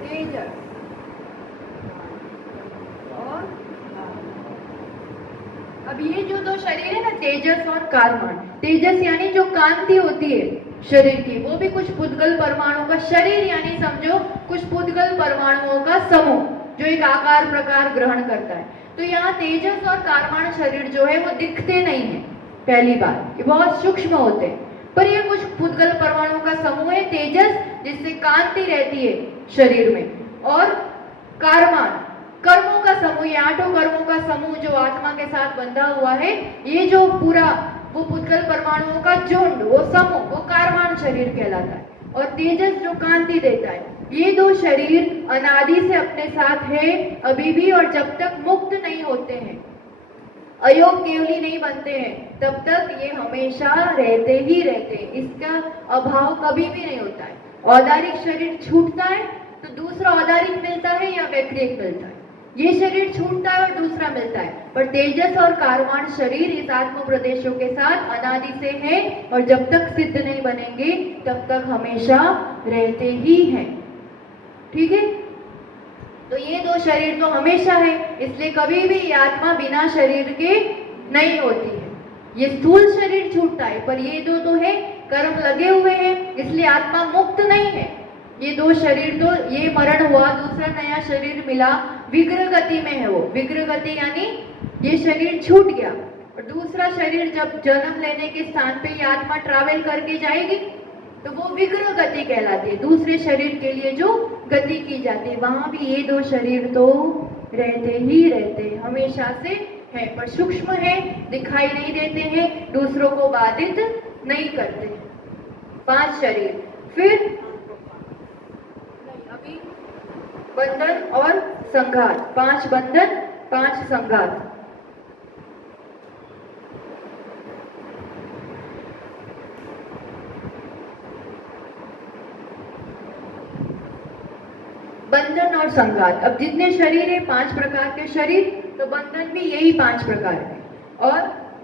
तेजस और अब ये जो 2 शरीर है ना, तेजस और कारमान। तेजस यानी जो कांति होती है शरीर की, वो भी कुछ पुद्गल परमाणुओं का, शरीर यानी समझो कुछ पुद्गल परमाणुओं का समूह जो एक आकार प्रकार ग्रहण करता है। तो यहाँ तेजस और कारमान शरीर जो है वो दिखते नहीं है, पहली बात, ये बहुत सूक्ष्म होते हैं, पर ये कुछ पुद्गल परमाणुओं का समूह है। तेजस जिससे कांति रहती है शरीर में, और कारमान कर्मों का समूह, ये 8 कर्मों का समूह जो आत्मा के साथ बंधा हुआ है, ये जो पूरा वो पुद्गल परमाणुओं का झुंड, वो समूह, वो कारमान शरीर कहलाता है। और तेजस जो कांति देता है, ये 2 शरीर अनादि से अपने साथ है अभी भी, और जब तक मुक्त नहीं होते हैं, अयोग केवली नहीं बनते हैं, तब तक ये हमेशा रहते ही रहते हैं, इसका अभाव कभी भी नहीं होता है। औदारिक शरीर छूटता है तो दूसरा औदारिक मिलता है या वैक्रियक मिलता है, ये शरीर छूटता है और दूसरा मिलता है, पर तेजस और कारमान शरीर इस आत्म प्रदेशों के साथ अनादि से है, और जब तक सिद्ध नहीं बनेंगे तब तक हमेशा रहते ही हैं। ठीक है, तो ये 2 शरीर तो हमेशा है, इसलिए कभी भी ये आत्मा बिना शरीर के नहीं होती है। ये स्थूल शरीर छूटता है, पर ये 2 तो है, कर्म लगे हुए हैं, इसलिए आत्मा मुक्त नहीं है। ये 2 शरीर तो, ये मरण हुआ, दूसरा नया शरीर मिला, विग्रह गति में है वो। विग्रह गति यानी ये शरीर छूट गया, और दूसरा शरीर जब जन्म लेने के स्थान पे ये आत्मा ट्रैवल करके जाएगी तो वो विग्रह गति कहलाती है। दूसरे शरीर के लिए जो गति की जाती है, वहां भी ये 2 शरीर तो रहते ही रहते, हमेशा से है, पर सूक्ष्म है, दिखाई नहीं देते हैं, दूसरों को बाधित नहीं करते। 5 शरीर। फिर अभी बंधन और संघात। 5 बंधन, 5 संघात। बंधन और संघात। अब जितने शरीर है 5 प्रकार के शरीर, तो बंधन भी यही 5 प्रकार के और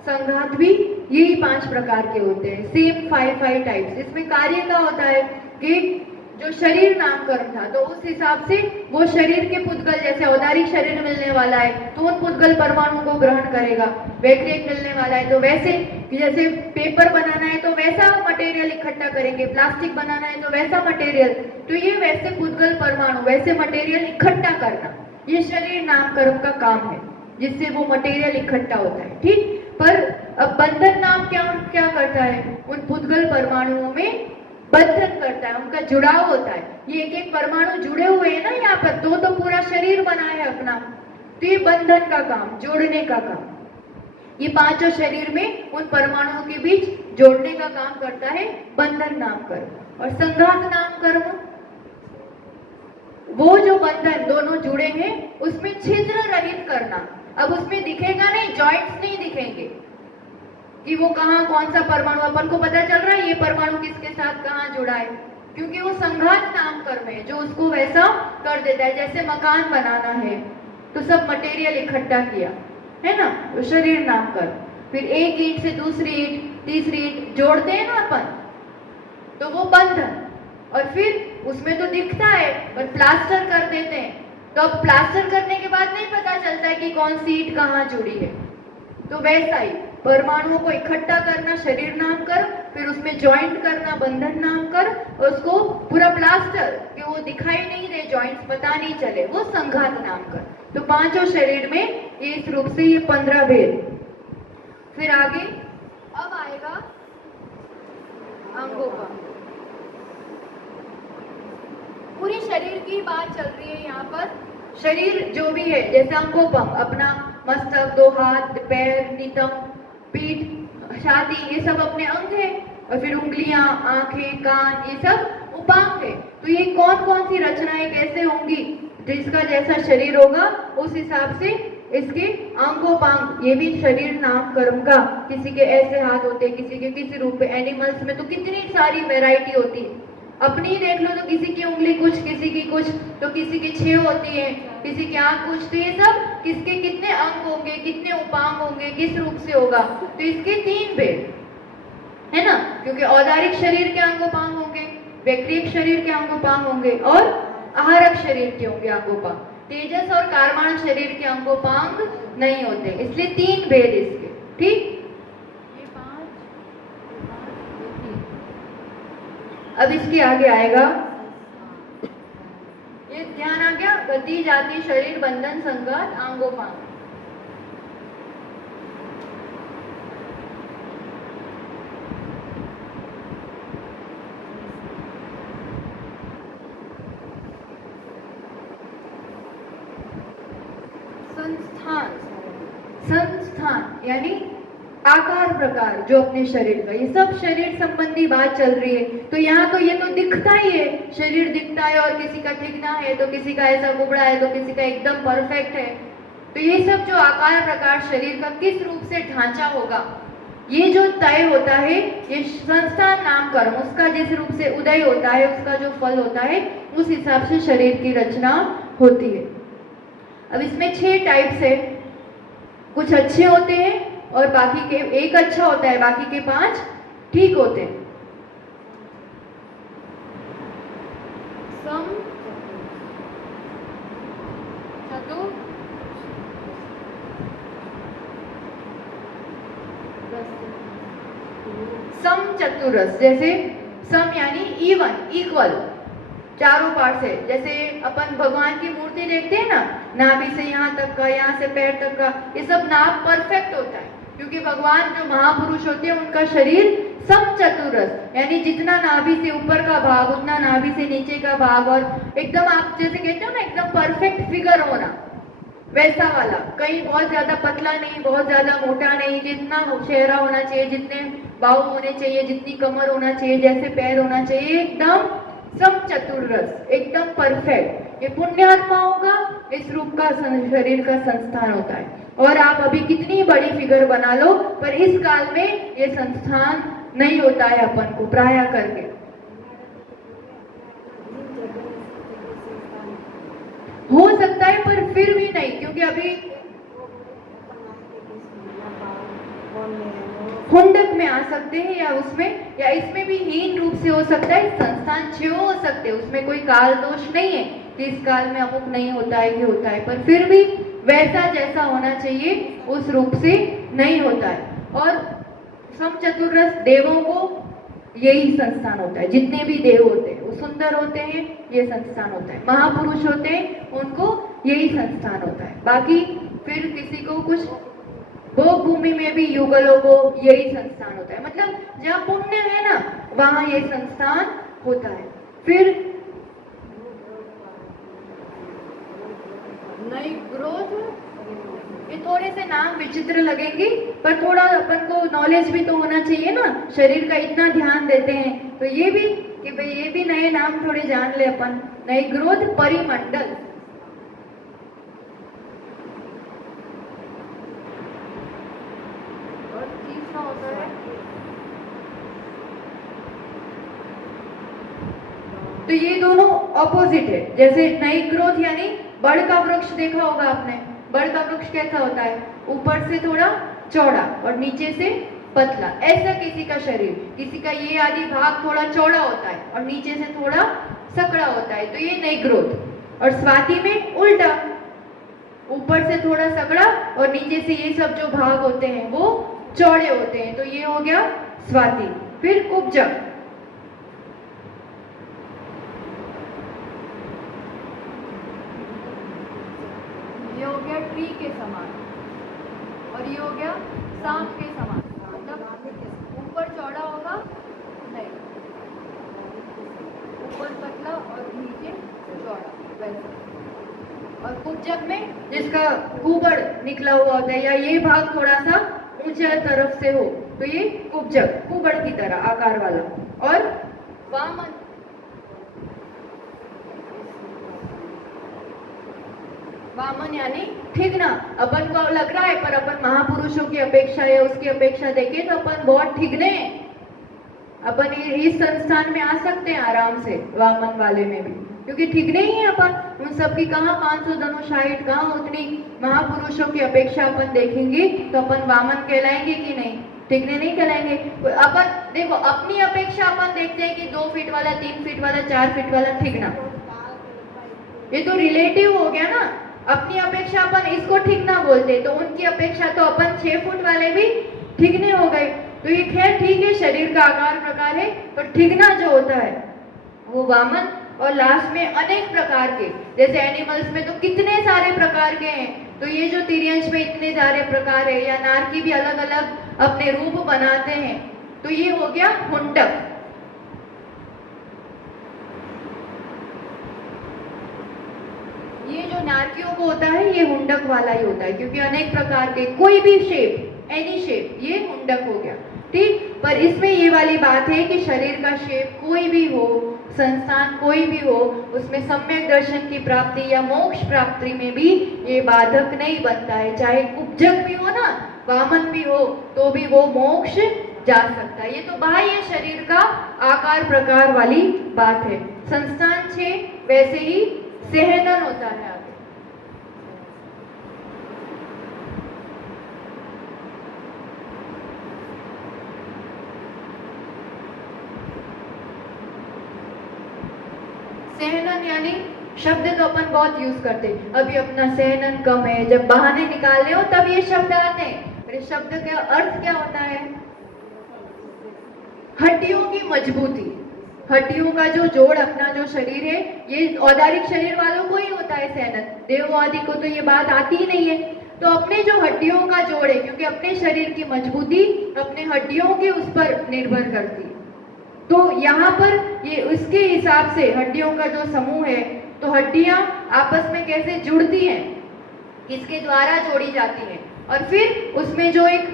संघात भी यही 5 प्रकार के होते हैं। Same 5 types. इसमें कार्य क्या होता है कि जो शरीर नामकरण था तो उस हिसाब से वो शरीर के पुद्गल, जैसे औदारिक शरीर मिलने वाला है तो उन पुद्गल परमाणु को ग्रहण करेगा। वैक्रिक मिलने वाला है तो वैसे कि जैसे पेपर बनाना है तो वैसा मटेरियल इकट्ठा करेंगे, प्लास्टिक बनाना है तो वैसा मटेरियल, तो ये वैसे पुद्गल परमाणु, वैसे मटेरियल इकट्ठा करना, ये शरीर नामकरण का काम है, जिससे वो मटेरियल इकट्ठा होता है। ठीक। पर अब बंधन नाम क्या करता है, उन पुद्गल परमाणुओं में बंधन करता है, उनका जुड़ाव होता है। ये एक एक परमाणु जुड़े हुए हैं ना यहाँ पर, तो पूरा शरीर बना है अपना, तो ये बंधन का काम, जोड़ने का काम, ये 5 शरीर में उन परमाणुओं के बीच जोड़ने का काम करता है बंधन नाम कर्म। और संघात नाम कर्म, वो जो बंधन दोनों जुड़े हैं उसमें छिद्र रहित करना। अब उसमें दिखेगा नहीं, जॉइंट्स नहीं दिखेंगे कि वो कहाँ कौन सा परमाणु, अपन को पता चल रहा है ये परमाणु किसके साथ कहाँ जुड़ा है, क्योंकि वो संघात नाम कर्म है जो उसको वैसा कर देता है। जैसे मकान बनाना है तो सब मटेरियल इकट्ठा किया है ना, तो शरीर नाम कर्म। फिर एक ईंट से दूसरी ईंट, तीसरी ईंट जोड़ते हैं ना अपन, तो वो बंधन। और फिर उसमें तो दिखता है, पर प्लास्टर कर देते हैं तो अब प्लास्टर करने के बाद नहीं पता चलता है कि कौन सी ईंट कहाँ जुड़ी है। तो वैसा ही परमाणुओं को इकट्ठा करना शरीर नाम कर, फिर उसमें ज्वाइंट करना बंधन नाम कर, और उसको पूरा प्लास्टर कि वो दिखाई नहीं दे, जॉइंट्स पता नहीं चले, वो संघात नाम कर। तो 5 शरीर में इस रूप से ये 15 भेद। फिर आगे अब आएगा अंगों का। पूरी शरीर की बात चल रही है यहाँ पर। शरीर जो भी है, जैसे अंगोपम, अपना मस्तक, 2 हाथ, पैर, नितंब, पीठ, छाती, ये सब अपने अंग है। और फिर उंगलियां, आंखें, कान, ये सब उपांग है। तो ये कौन कौन सी रचनाएं कैसे होंगी, जिसका जैसा शरीर होगा उस हिसाब से इसके अंगोपांग, ये भी शरीर नाम कर्म का। किसी के ऐसे हाथ होते हैं, किसी के किसी रूप में। एनिमल्स में तो कितनी सारी वैरायटी होती है, अपनी ही देख लो तो किसी की उंगली कुछ, किसी की कुछ, तो किसी की 6 होती है, किसी की आंख कुछ। तो ये सब किसके कितने अंग होंगे, कितने उपांग होंगे, किस रूप से होगा, तो इसके 3 भेद है ना, क्योंकि औदारिक शरीर के अंगोपांग होंगे, वैक्रिक शरीर के अंगोपांग होंगे और आहारक शरीर के होंगे अंगोपांग। तेजस और कारमान शरीर के अंगोपांग नहीं होते, इसलिए 3 भेद इसके। ठीक। अब इसके आगे आएगा, ये ध्यान आ गया, गति, जाति, शरीर, बंधन, संघात, अंगोपांग। संस्थान यानी आकार प्रकार जो अपने शरीर का, ये सब शरीर संबंधी बात चल रही है। तो यहाँ तो ये तो दिखता ही है, शरीर दिखता है, और किसी का ठिकना है तो किसी का ऐसा कुबड़ा है तो किसी का एकदम परफेक्ट है। तो ये सब जो आकार प्रकार शरीर का किस रूप से ढांचा होगा, ये जो तय होता है, ये संस्थान नाम कर्म, उसका जिस रूप से उदय होता है, उसका जो फल होता है, उस हिसाब से शरीर की रचना होती है। अब इसमें 6 टाइप्स है, कुछ अच्छे होते हैं और बाकी के, एक अच्छा होता है, बाकी के 5 ठीक होते हैं। सम, चतुर, सम चतुरस, जैसे सम यानी इवन, इक्वल, चारों पार्ट से। जैसे अपन भगवान की मूर्ति देखते हैं ना, नाभि से यहाँ तक का, यहाँ से पैर तक का, ये सब नाभ परफेक्ट होता है, क्योंकि भगवान जो महापुरुष होते हैं उनका शरीर समचतुरस, यानी जितना नाभि से ऊपर का भाग उतना नाभि से नीचे का भाग, और एकदम आप जैसे कहते हो ना एकदम परफेक्ट फिगर होना, वैसा वाला, कहीं बहुत ज्यादा पतला नहीं, बहुत ज्यादा मोटा नहीं, जितना चेहरा होना चाहिए, जितने बाहु होने चाहिए, जितनी कमर होना चाहिए, जैसे पैर होना चाहिए, एकदम समचतुररस, एकदम परफेक्ट। ये पुण्यात्माओं का इस रूप का शरीर का संस्थान होता है। और आप अभी कितनी बड़ी फिगर बना लो, पर इस काल में ये संस्थान नहीं होता है अपन को प्राय करके। हो सकता है पर फिर भी नहीं, क्योंकि अभी हुंडक में आ सकते हैं, या उसमें या इसमें भी हीन रूप से हो सकता है, संस्थान 6 हो सकते हैं, उसमें कोई काल दोष नहीं है कि इस काल में अमुक नहीं होता है कि होता है, पर फिर भी वैसा जैसा होना चाहिए उस रूप से नहीं होता है। और समचतुररस देवों को यही संस्थान होता है, जितने भी देव होते हैं वो सुंदर होते हैं, ये संस्थान होता है। महापुरुष होते हैं उनको यही संस्थान होता है। बाकी फिर किसी को कुछ, भोग भूमि में भी युगलों को यही संस्थान होता है, मतलब जहाँ पुण्य है ना वहां ये संस्थान होता है। फिर नई ग्रोथ, ये थोड़े से नाम विचित्र लगेंगे, पर थोड़ा अपन को नॉलेज भी तो होना चाहिए ना, शरीर का इतना ध्यान देते हैं तो ये भी कि भाई ये भी नए नाम थोड़े जान ले अपन। नई ग्रोथ, परिमंडल, और तीसरा होता है, तो ये दोनों ऑपोजिट है। जैसे नई ग्रोथ यानी बड़ का वृक्ष देखा होगा आपने, बड़ का वृक्ष कैसा होता है, ऊपर से थोड़ा चौड़ा और नीचे से पतला, ऐसा किसी का शरीर, किसी का ये आदि भाग थोड़ा चौड़ा होता है और नीचे से थोड़ा सकड़ा होता है, तो ये नई ग्रोथ। और स्वाति में उल्टा, ऊपर से थोड़ा सकड़ा और नीचे से ये सब जो भाग होते हैं वो चौड़े होते हैं, तो ये हो गया स्वाति। फिर कुब्जक, ये हो गया ट्री के समान, और ये हो गया सांप के समान, मतलब ऊपर चौड़ा होगा, नहीं ऊपर पतला और नीचे चौड़ा वैसा। और कुब्जक में जिसका कुबड़ निकला हुआ होता है या ये भाग थोड़ा सा ऊंचा तरफ से हो, तो ये कुब्जक, कुबड़ की तरह आकार वाला। और वामन, वामन यानी ठिगना, अपन को लग रहा है पर अपन महापुरुषों की अपेक्षा या उसकी अपेक्षा देखें तो अपन बहुत ठिगने हैं, अपन इस संस्थान में आ सकते हैं आराम से, वामन वाले में भी, क्योंकि ठिगने ही है अपन। उन सब की कहाँ 500 धनुष हाइट, कहाँ उतनी महापुरुषों की अपेक्षा अपन देखेंगे तो अपन वामन कहलाएंगे कि नहीं, ठिगने नहीं कहलाएंगे। अपन देखो अपनी अपेक्षा अपन देखते हैं कि 2 फीट वाला, 3 फीट वाला, 4 फीट वाला ठिगना, ये तो रिलेटिव हो गया ना। अपनी अपेक्षा अपन इसको ठिगना बोलते, तो उनकी अपेक्षा तो अपन 6 फुट वाले भी ठिगने हो गए। तो ये खैर ठीक है, शरीर का आकार प्रकार है, पर ठिगना जो होता है वो वामन। और लास्ट में अनेक प्रकार के, जैसे एनिमल्स में तो कितने सारे प्रकार के हैं, तो ये जो तिर्यंश में इतने सारे प्रकार है, या नारकी भी अलग अलग अपने रूप बनाते हैं, तो ये हो गया हुंडक। ये जो नारकियों को होता है ये हुंडक वाला ही होता है, क्योंकि अनेक प्रकार के, कोई भी शेप, एनी शेप, ये हुंडक हो गया, ठीक। पर इसमें ये वाली बात है कि शरीर का शेप कोई भी हो, संस्थान कोई भी हो, उसमें सम्यक दर्शन की प्राप्ति या मोक्ष प्राप्ति में भी ये बाधक नहीं बनता है। चाहे कुब्जक भी हो ना, वामन भी हो, तो भी वो मोक्ष जा सकता है। ये तो बाह्य शरीर का आकार प्रकार वाली बात है। संस्थान 6 वैसे ही सहनन होता है आगे। सहनन यानी शब्द तो अपन बहुत यूज करते हैं, अभी अपना सहनन कम है, जब बहाने निकालने हो तब ये शब्द आते हैं। पर इस शब्द का अर्थ क्या होता है, हड्डियों की मजबूती, हड्डियों का जो जोड़, अपना जो शरीर है, ये औदारिक शरीर वालों को ही होता है सहनन, देव आदि को तो ये बात आती ही नहीं है। तो अपने जो हड्डियों का जोड़ है, क्योंकि अपने शरीर की मजबूती अपने हड्डियों के उस पर निर्भर करती है, तो यहाँ पर ये उसके हिसाब से हड्डियों का जो समूह है, तो हड्डियां आपस में कैसे जुड़ती हैं, इसके द्वारा जोड़ी जाती है। और फिर उसमें जो एक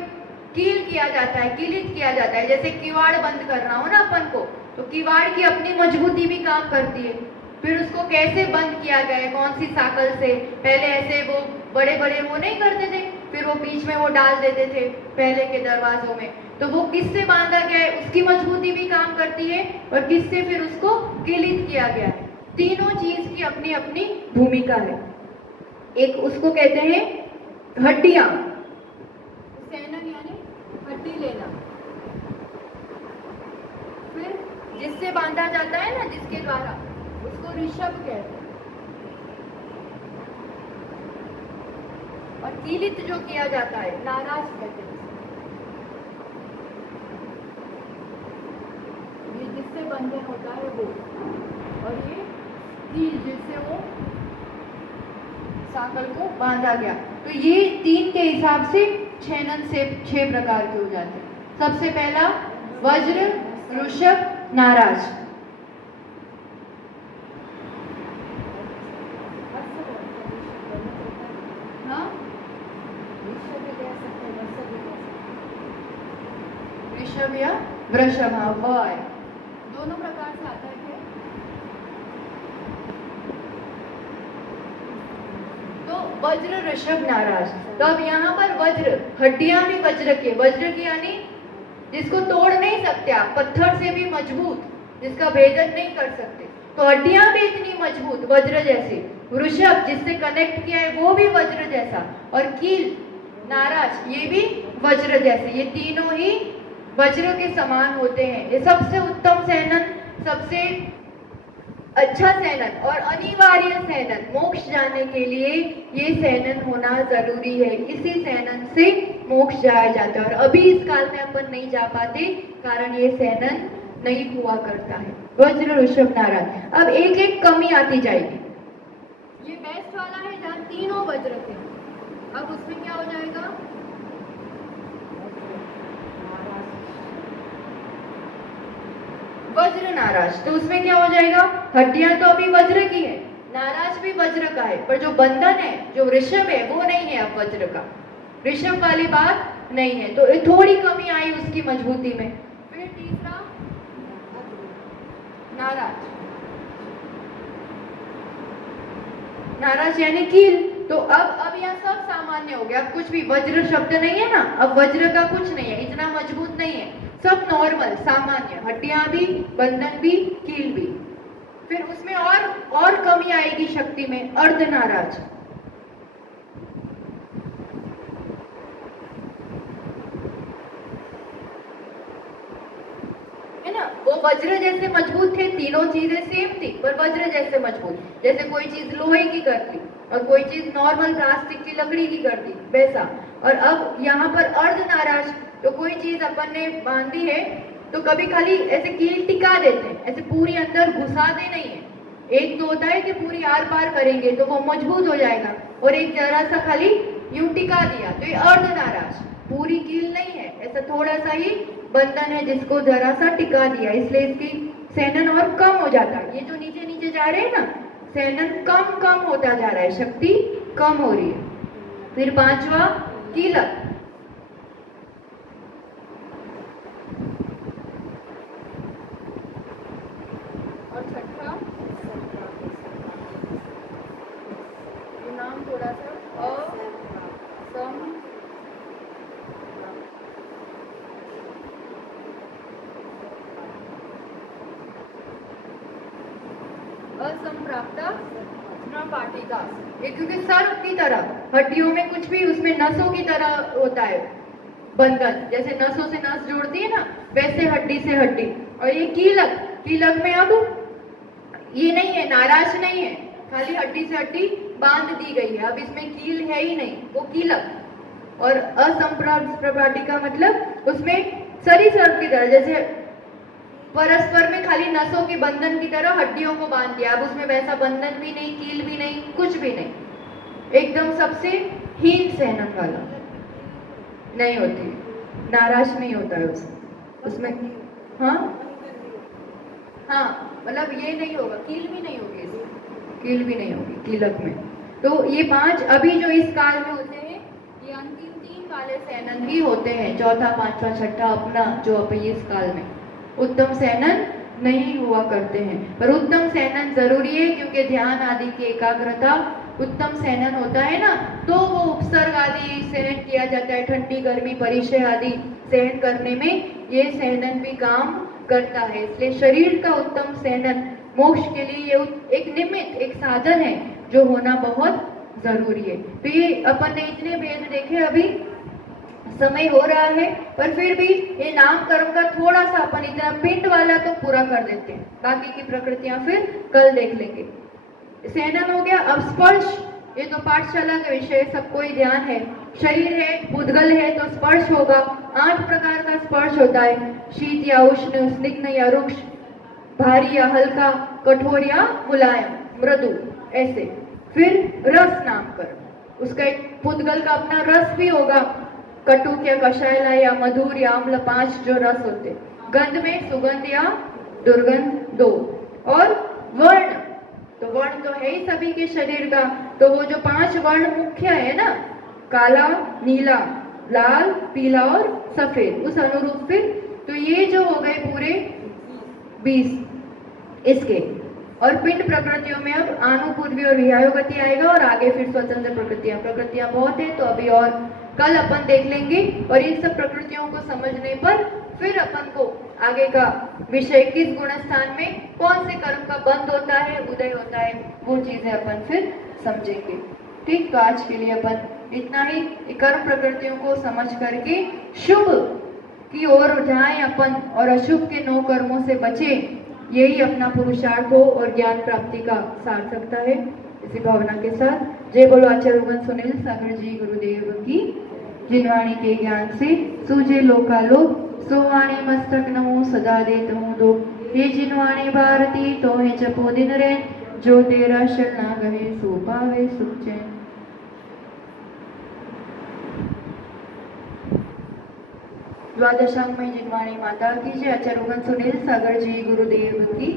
कील किया जाता है, कीलित किया जाता है, जैसे किवाड़ बंद करना हो ना अपन को, तो किवाड़ की अपनी मजबूती भी काम करती है। फिर उसको कैसे बंद किया गया है, कौन सी साकल से, पहले ऐसे वो बड़े बड़े वो नहीं करते थे, फिर वो बीच में वो डाल देते थे पहले के दरवाजों में, तो वो किससे बांधा गया है, उसकी मजबूती भी काम करती है, और किससे फिर उसको कीलित किया गया है। तीनों चीज की अपनी अपनी भूमिका है। एक उसको कहते हैं हड्डियां, सेनन यानी हड्डी लेना। फिर जिससे बांधा जाता है ना, जिसके द्वारा, उसको ऋषभ कहते हैं। और कीलित जो किया जाता है, नाराज कहते हैं। ये जिससे बंधन होता है वो, और ये कील जिससे वो साकल को बांधा गया। तो ये तीन के हिसाब से छेनन से 6 प्रकार के हो जाते हैं। सबसे पहला वज्र, ऋषभ, नाराज। हाँ, ऋषभ या वृषभ, हाँ वह है, दोनों प्रकार से आता है। तो वज्र, ऋषभ, नाराज। तो अब यहाँ पर वज्र, हड्डियां भी वज्र की, वज्र की यानी जिसको तोड़ नहीं सकते आप, पत्थर से भी मजबूत, जिसका भेदन नहीं कर सकते, तो हड्डियां भी इतनी मजबूत वज्र जैसी। वृषभ जिससे कनेक्ट किया है वो भी वज्र जैसा, और कील, नाराज, ये भी वज्र जैसे। ये तीनों ही वज्र के समान होते हैं। ये सबसे उत्तम सेनन, सबसे अच्छा सेनन और अनिवार्य सेनन, मोक्ष जाने के लिए ये सेनन होना जरूरी है। इसी सेनन से मोक्ष जाया जाता है, और अभी इस काल में अपन नहीं जा पाते, कारण ये सेनन नहीं हुआ करता है। वज्र, ऋषभ, नाराज। अब एक एक कमी आती जाएगी। ये बेस्ट वाला है जहाँ तीनों वज्र थे। अब उसमें क्या हो जाएगा, वज्र, नाराज। तो उसमें क्या हो जाएगा, हड्डियां तो अभी वज्र की है, नाराज भी वज्र का है, पर जो बंधन है, जो ऋषभ है, वो नहीं है अब वज्र का, ऋषभ वाली बात नहीं है। तो थोड़ी कमी आई उसकी मजबूती में। फिर तीसरा नाराज, नाराज यानी कील। तो अब यहाँ सब सामान्य हो गया, अब कुछ भी वज्र शब्द नहीं है ना, अब वज्र का कुछ नहीं है, इतना मजबूत नहीं है, सब नॉर्मल सामान्य, हड्डियां भी, बंधन भी, कील भी। फिर उसमें और कमी आएगी शक्ति में, अर्ध नाराज। है ना, वो वज्र जैसे मजबूत थे, तीनों चीजें सेम थी, पर वज्र जैसे मजबूत, जैसे कोई चीज लोहे की कर दी और कोई चीज नॉर्मल प्लास्टिक की लकड़ी की कर दी, वैसा। और अब यहाँ पर अर्ध नाराज, तो कोई चीज अपन ने बांधी है तो कभी खाली ऐसे कील टिका देते हैं, ऐसे पूरी अंदर घुसाते नहीं है। एक तो होता है कि पूरी आर पार करेंगे तो वो मजबूत हो जाएगा, और एक जरा सा खाली यूं टिका दिया, तो ये अर्ध नाराज, पूरी कील नहीं है, ऐसा थोड़ा सा ही बंधन है जिसको जरा सा टिका दिया, इसलिए इसकी सेनन और कम हो जाता है। ये जो नीचे नीचे जा रहे हैं ना, सेनन कम कम होता जा रहा है, शक्ति कम हो रही है। फिर पांचवा कीलक, और छठा, ये नाम थोड़ा सा असम, असंप्राप्ता पाटिका। ये क्योंकि सर्प की तरह, हड्डियों में कुछ भी उसमें नसों की तरह होता है बंधन, जैसे नसों से नस जोड़ती है ना, वैसे हड्डी से हड्डी। और ये कीलक, कीलक में अब ये नहीं है, नाराज नहीं है, खाली हड्डी से हड्डी बांध दी गई है, अब इसमें कील है ही नहीं, वो कीलक। और असंप्राप्ता का मतलब उसमें सरीसृप की तरह, जैसे परस्पर में खाली नसों के बंधन की तरह हड्डियों को बांध दिया, अब उसमें वैसा बंधन भी नहीं, कील भी नहीं, कुछ भी नहीं, एकदम सबसे हीन सेनन वाला नहीं होती, नाराज नहीं होता है उसमें। हाँ हाँ, मतलब ये नहीं होगा, कील भी नहीं होगी, कील भी नहीं होगी कीलक में। तो ये 5 अभी जो इस काल में होते हैं, ये अंतिम 3 काले सैनन ही होते हैं। चौथा, पांचवा, छठा अपना जो अभी इस काल में उत्तम सैनन नहीं हुआ करते हैं। पर उत्तम सैनन जरूरी है, क्योंकि ध्यान आदि की एकाग्रता उत्तम सैनन होता है ना, तो वो उपसर्ग आदि सहन किया जाता है, ठंडी गर्मी परिचय आदि सहन करने में ये सैनन भी काम करता है। इसलिए शरीर का उत्तम सैनन मोक्ष के लिए ये एक निमित्त, एक साधन है जो होना बहुत जरूरी है। तो ये अपन ने इतने भेद देखे, अभी समय हो रहा है, पर फिर भी ये नाम कर्म का थोड़ा सा अपन इतना पिंड वाला तो पूरा कर देते हैं, बाकी की प्रकृतियां फिर कल देख लेंगे। सैनन हो गया। अब स्पर्श, ये तो पाठशाला का विषय, सबको ही ध्यान है। शरीर है, उद्गल है, तो स्पर्श होगा। 8 प्रकार का स्पर्श होता है, शीत या उष्ण, स्निग्ध या रुक्ष, भारी या हल्का, कठोर या मुलायम, मृदु, ऐसे। फिर रस नाम कर, उसका एक पुद्गल का अपना रस भी होगा, कटुक या कषायला या मधुर या अम्ल, 5 जो रस होते। गंध में सुगंध या दुर्गंध 2। और वर्ण, तो वर्ण तो है ही सभी के शरीर का, तो वो जो 5 वर्ण मुख्य है ना, काला, नीला, लाल, पीला और सफेद, उस अनुरूप फिर तो ये जो हो गए पूरे 20 इसके। और पिंड प्रकृतियों में अब आनुपूर्वी और विहायो गति आएगा, और आगे फिर स्वतंत्र प्रकृतियां बहुत है, तो अभी और कल अपन देख लेंगे। और इन सब प्रकृतियों को समझने पर फिर अपन को आगे का विषय किस गुण स्थान में कौन से कर्म का बंद होता है, उदय होता है, वो चीजें अपन फिर समझेंगे। ठीक, तो आज के लिए अपन इतना ही। कर्म प्रकृतियों को समझ करके शुभ की ओर जाएं अपन, और अशुभ के 9 कर्मों से बचे, यही अपना पुरुषार्थ हो और ज्ञान प्राप्ति का सार्थकता है। इसी भावना के साथ जय बोलो आचार्य भगवान सुनील सागर जी गुरुदेव की। जिनवाणी के ज्ञान से सूझे लोकालोक, सोवाणी मस्तक नमो सदा देत हूँ दो। हे जिनवाणी भारती तो है जपो दिन रे, जो तेरा शरणा गहे सो पावे सुख चैन। द्वादशांग में जिनवाणी माता की जय। आचार्य भगवान सुनील सागर जी गुरुदेव की।